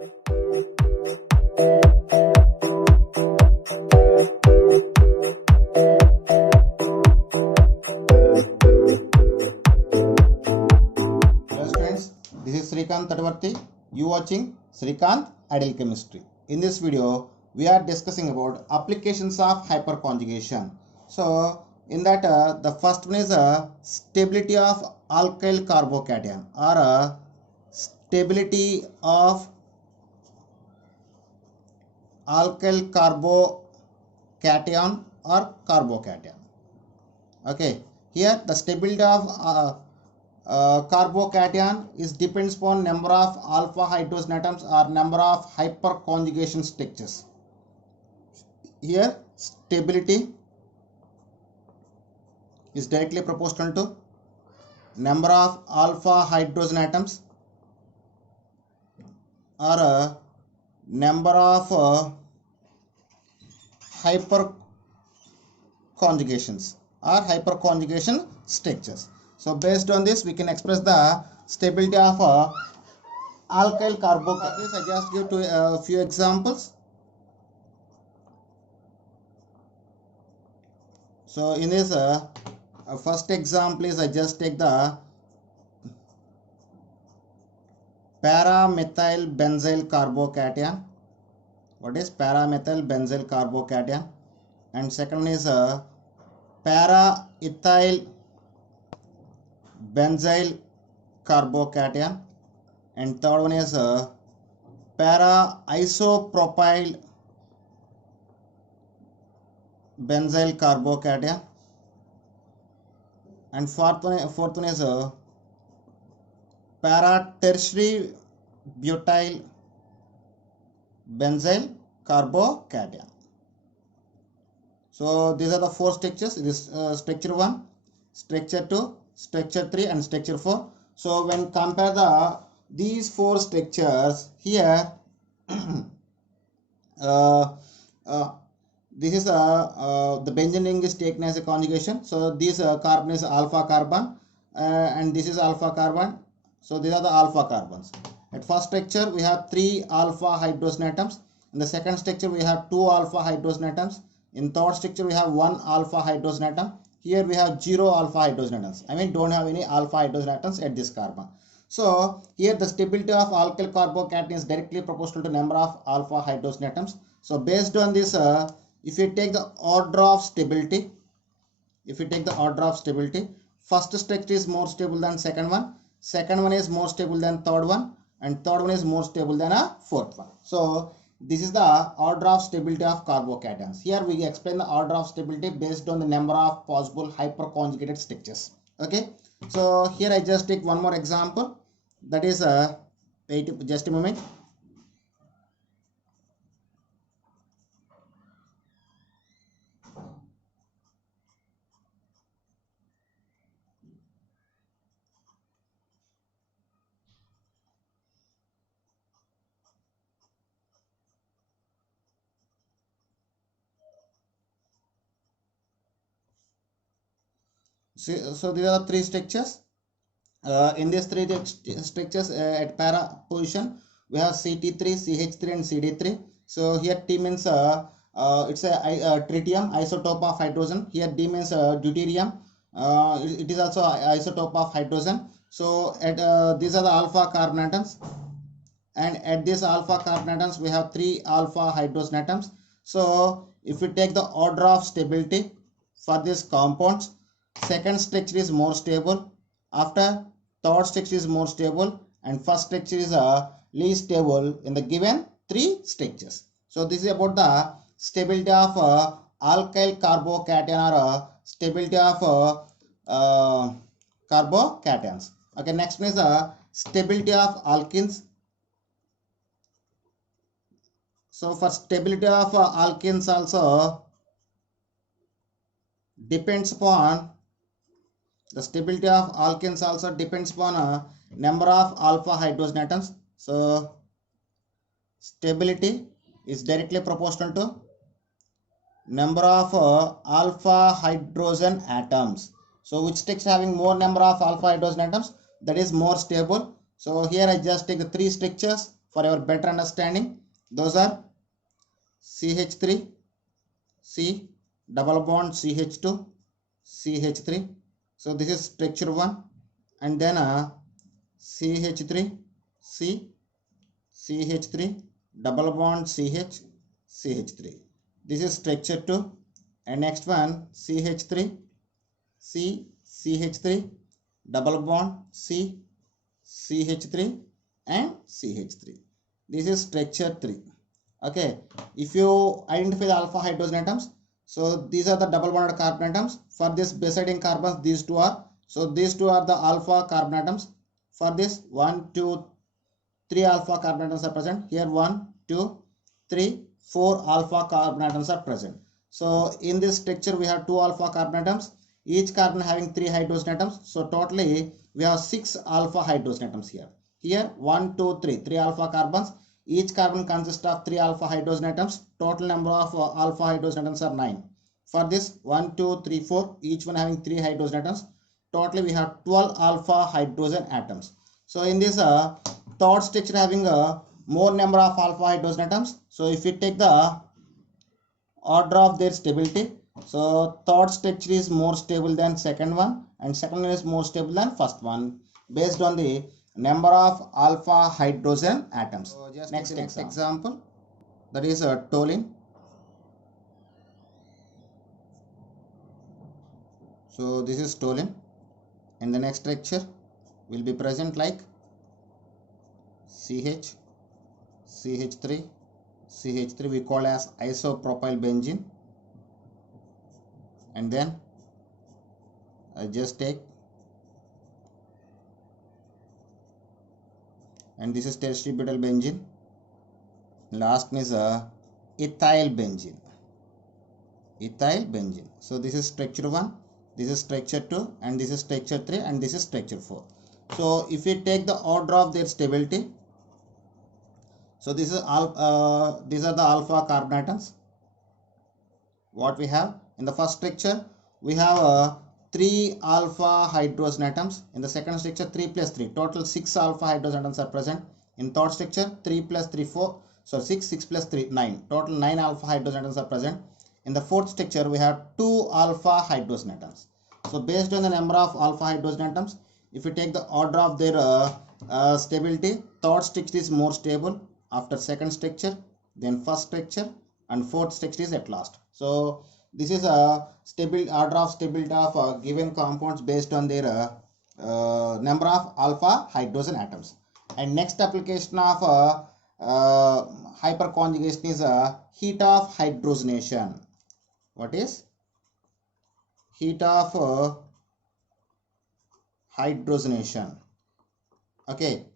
Friends, this is Srikanth Tadvarti. You watching Srikanth Ideal Chemistry. In this video, we are discussing about applications of hyperconjugation. So, in that, the first one is stability of alkyl carbocation or stability of alkyl carbocation or carbocation. Okay, here the stability of carbocation is depends upon number of alpha hydrogen atoms or number of hyperconjugation structures. Here stability is directly proportional to number of alpha hydrogen atoms or number of hyperconjugations or hyperconjugation structures. So based on this, we can express the stability of alkyl carbocation. I just give to a few examples. So in this first example is I just take the paramethyl benzyl carbocation. What is paramethyl benzyl carbocation? And second one is para-ethyl benzyl carbocation, and third one is para-isopropyl benzyl carbocation, and fourth one is para-tertiary butyl benzyl carbocation. So these are the four structures. This structure 1, structure 2, structure 3 and structure 4. So when compare these four structures here, this is the benzene ring is taken as a conjugation. So this carbon is alpha carbon and this is alpha carbon. So these are the alpha carbons. At first structure we have 3 alpha hydrogen atoms. In the second structure we have 2 alpha hydrogen atoms. In third structure we have 1 alpha hydrogen atom. Here we have 0 alpha hydrogen atoms. I mean don't have any alpha hydrogen atoms at this carbon. So here the stability of alkyl carbocation is directly proportional to number of alpha hydrogen atoms. So based on this, if you take the order of stability, first structure is more stable than second one is more stable than third one, and third one is more stable than a fourth one. So this is the order of stability of carbocations. Here we explain the order of stability based on the number of possible hyperconjugated structures. Okay, so here I just take one more example, that is wait just a moment. So these are 3 structures. In these 3 structures at para position we have CT3, CH3 and CD3. So here T means it's a tritium, isotope of hydrogen. Here D means deuterium, it is also isotope of hydrogen. So at these are the alpha carbon atoms, and at this alpha carbon atoms we have 3 alpha hydrogen atoms. So if we take the order of stability for these compounds, second structure is more stable, after third structure is more stable, and first structure is least stable in the given 3 structures. So this is about the stability of alkyl carbocation or stability of carbocations. Okay, next one is stability of alkenes. So for stability of alkenes also depends upon the stability of alkenes also depends upon a number of alpha hydrogen atoms. So stability is directly proportional to number of alpha hydrogen atoms. So which structure having more number of alpha hydrogen atoms, that is more stable. So here I just take the 3 structures. for your better understanding. Those are CH3, C, double bond CH2, CH3. So this is structure 1, and then CH3, C, CH3, double bond CH, CH3. This is structure 2, and next one CH3, C, CH3, double bond C, CH3 and CH3. This is structure 3. Okay, if you identify the alpha hydrogen atoms, so these are the double bonded carbon atoms. For this base-ading carbons, these two are. So these two are the alpha carbon atoms. For this 1, 2, 3 alpha carbon atoms are present. Here 1, 2, 3, 4 alpha carbon atoms are present. So in this structure we have 2 alpha carbon atoms, each carbon having 3 hydrogen atoms. So totally we have 6 alpha hydrogen atoms here. Here 1, 2, 3, 3 alpha carbons. Each carbon consists of 3 alpha hydrogen atoms. Total number of alpha hydrogen atoms are 9. For this 1, 2, 3, 4, each one having 3 hydrogen atoms. Totally we have 12 alpha hydrogen atoms. So in this third structure having a more number of alpha hydrogen atoms. So if we take the order of their stability, so third structure is more stable than second one, and second one is more stable than first one based on the number of alpha hydrogen atoms. So just next example, that is toluene. So this is toluene, and the next structure will be present like CH, CH3, CH3 we call as isopropyl benzene, and then I just take, and this is tertiary butyl benzene. Last is ethyl benzene. Ethyl benzene. So this is structure 1, this is structure 2, and this is structure 3, and this is structure 4. So if we take the order of their stability, so this is these are the alpha carbon atoms. What we have in the first structure, we have 3 alpha hydrogen atoms. In the second structure 3 plus 3, total 6 alpha hydrogen atoms are present. In third structure 3 plus 3 4, so 6, 6 plus 3 9, total 9 alpha hydrogen atoms are present. In the fourth structure we have 2 alpha hydrogen atoms. So based on the number of alpha hydrogen atoms, if you take the order of their stability, third structure is more stable after second structure, then first structure, and fourth structure is at last. So this is a stable order of stability of given compounds based on their number of alpha hydrogen atoms. And next application of hyperconjugation is heat of hydrogenation. What is heat of hydrogenation? Okay.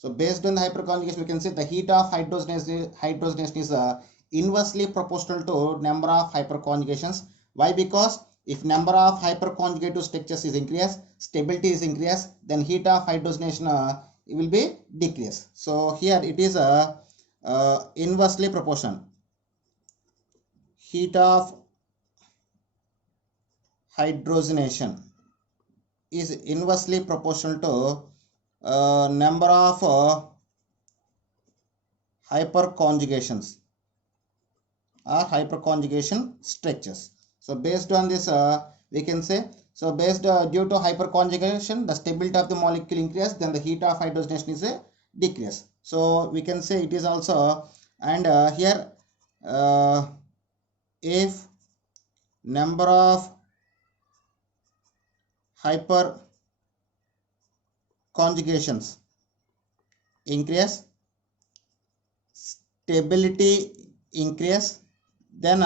So based on the hyperconjugation, we can say the heat of hydrogenation is inversely proportional to number of hyperconjugations. Why? Because if number of hyperconjugated structures is increased, stability is increased, then heat of hydrogenation it will be decreased. So here it is inversely proportional. Heat of hydrogenation is inversely proportional to number of hyperconjugations or hyperconjugation structures. So based on this we can say, so based due to hyperconjugation the stability of the molecule increase, then the heat of hydrogenation is a decrease. So we can say it is also, and here if number of hyperconjugations increase, stability increase, then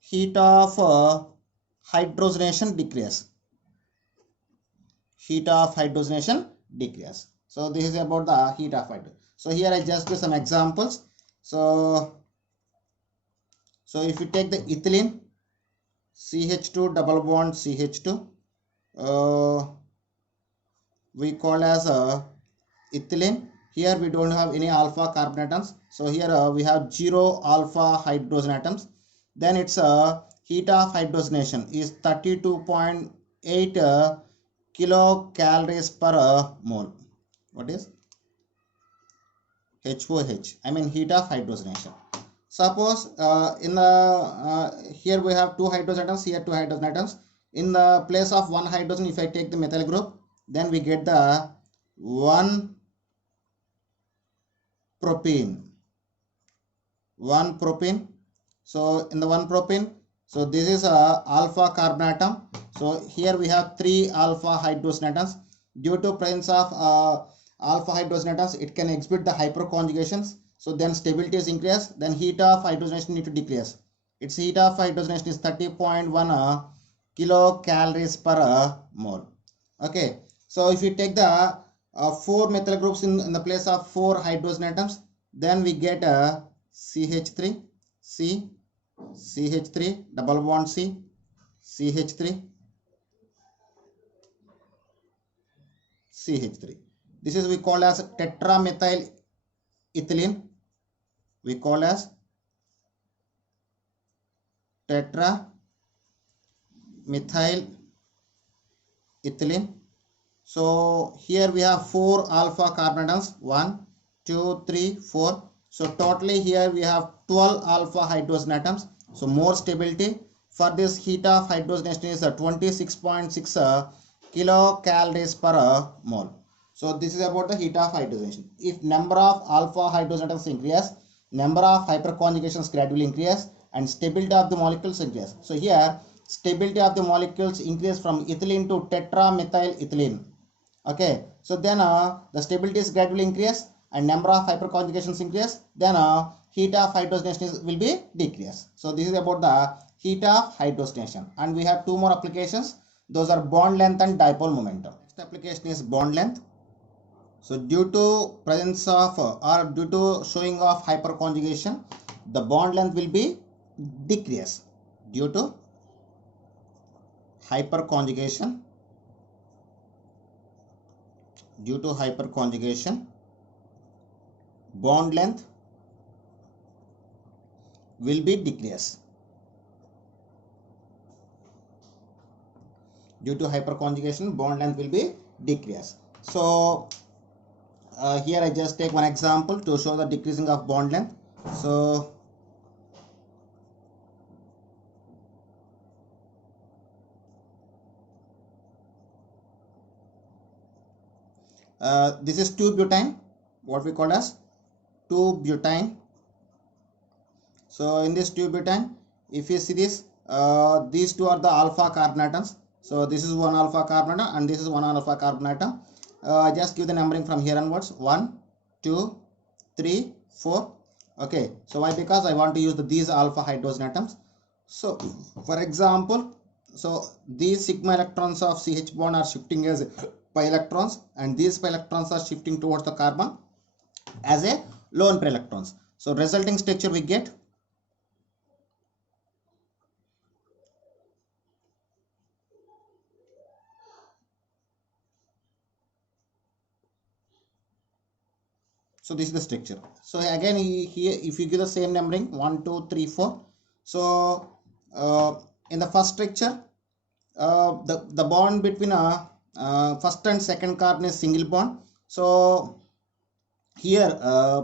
heat of hydrogenation decrease. Heat of hydrogenation decrease. So this is about the heat of hydrogen. So here I just do some examples. So if you take the ethylene, CH2 double bond CH2, we call as ethylene. Here we don't have any alpha carbon atoms, so here we have 0 alpha hydrogen atoms. Then its heat of hydrogenation is 32.8 kilocalories per mole. what is HOH, I mean heat of hydrogenation. Suppose in the here we have two hydrogen atoms, here two hydrogen atoms. In the place of one hydrogen, if I take the methyl group, then we get the one propene. So in the one propene, so this is a alpha carbon atom. So here we have three alpha hydrogen atoms. Due to presence of alpha hydrogen atoms, it can exhibit the hyperconjugations. So then stability is increased, then heat of hydrogenation need to decrease. Its heat of hydrogenation is 30.1 kilocalories per mole. Okay, so if you take the four methyl groups in the place of four hydrogen atoms, then we get a CH3, C, CH3, double bond C, CH3, CH3. This is we call as tetramethyl ethylene. We call as tetramethyl ethylene. So here we have four alpha carbon atoms, 1, 2, 3, 4. So totally here we have 12 alpha hydrogen atoms. So more stability. For this heat of hydrogenation is 26.6 kilocalories per mole. So this is about the heat of hydrogenation. If number of alpha hydrogen atoms increase, number of hyperconjugations gradually increase, and stability of the molecules increase. So here stability of the molecules increase from ethylene to tetramethyl ethylene. Okay, so then the stability is gradually increase and number of hyperconjugations increase, then heat of hydrogenation will be decrease. So this is about the heat of hydrogenation, and we have two more applications. Those are bond length and dipole momentum. Next application is bond length. So due to presence of or due to showing of hyperconjugation, the bond length will be decrease due to hyperconjugation. Due to hyperconjugation, bond length will be decreased. Due to hyperconjugation, bond length will be decreased. So here I just take one example to show the decreasing of bond length. So this is 2-butane, what we call as 2-butane. So in this 2-butane, if you see this, these two are the alpha carbon atoms. So this is one alpha carbon atom and this is one alpha carbon atom. Just give the numbering from here onwards, 1, 2, 3, 4. Okay, so why? Because I want to use these alpha hydrogen atoms. So for example, so these sigma electrons of CH bond are shifting as pi electrons, and these pi electrons are shifting towards the carbon as a lone pair electrons. So resulting structure we get so this is the structure. So again here if you give the same numbering 1, 2, 3, 4. So in the first structure, the bond between first and second carbon is single bond. So here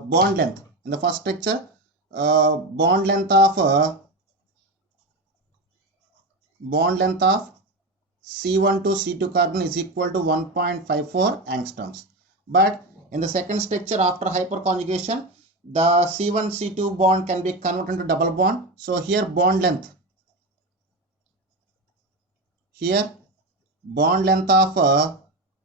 bond length in the first structure, bond length of C1 to C2 carbon is equal to 1.54 angstroms. But in the second structure, after hyperconjugation, the C1 C2 bond can be converted into double bond. So here bond length of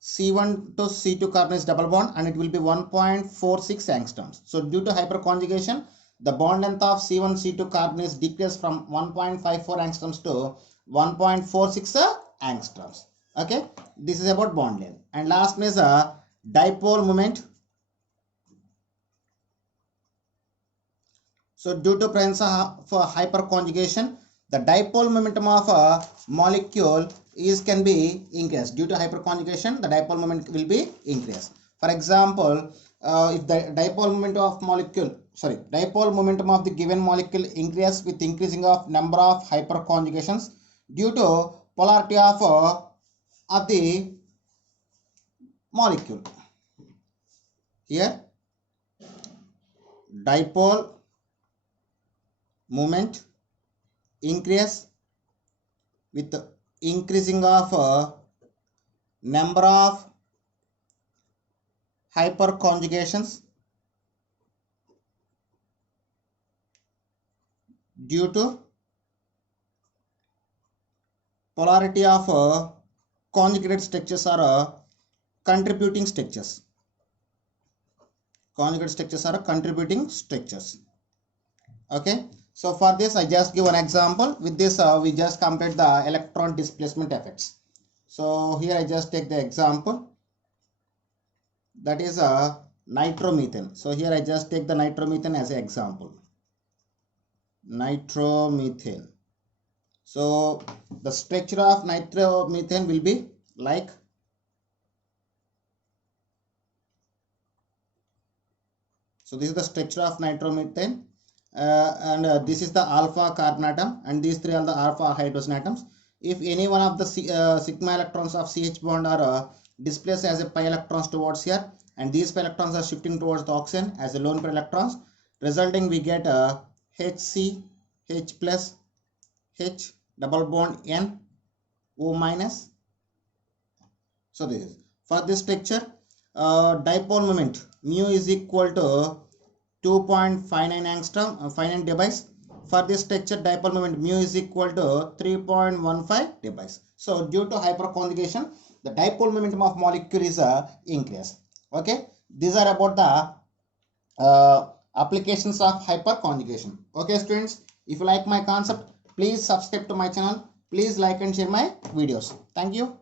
C1 to C2 carbon is double bond, and it will be 1.46 angstroms. So due to hyperconjugation, the bond length of C1 C2 carbon is decreased from 1.54 angstroms to 1.46 angstroms. Okay, this is about bond length. And last one is a dipole moment. So due to presence of hyperconjugation, the dipole momentum of a molecule can be increased. Due to hyperconjugation, the dipole moment will be increased. For example, if the dipole momentum of the given molecule increases with increasing of number of hyperconjugations due to polarity of the molecule. here dipole moment increase with increasing of number of hyperconjugations due to polarity of conjugated structures or contributing structures. Conjugate structures are contributing structures. Okay, so for this I just give an example. With this we just complete the electron displacement effects. So here I just take the example, that is nitromethane. So here I just take the nitromethane as an example. Nitromethane. So the structure of nitromethane will be like, so this is the structure of nitromethane, and this is the alpha carbon atom, and these three are the alpha hydrogen atoms. If any one of the sigma electrons of CH bond are displaced as a pi electrons towards here, and these pi electrons are shifting towards the oxygen as a lone pair electrons, resulting we get HC, H plus, H double bond N, O minus. So this is for this structure. Dipole moment mu is equal to 2.59 angstrom, 59 dBs. For this structure, dipole moment mu is equal to 3.15 dBs. So due to hyperconjugation, the dipole momentum of molecule is increased. Okay, these are about the applications of hyperconjugation. Okay students, if you like my concept, please subscribe to my channel. Please like and share my videos. Thank you.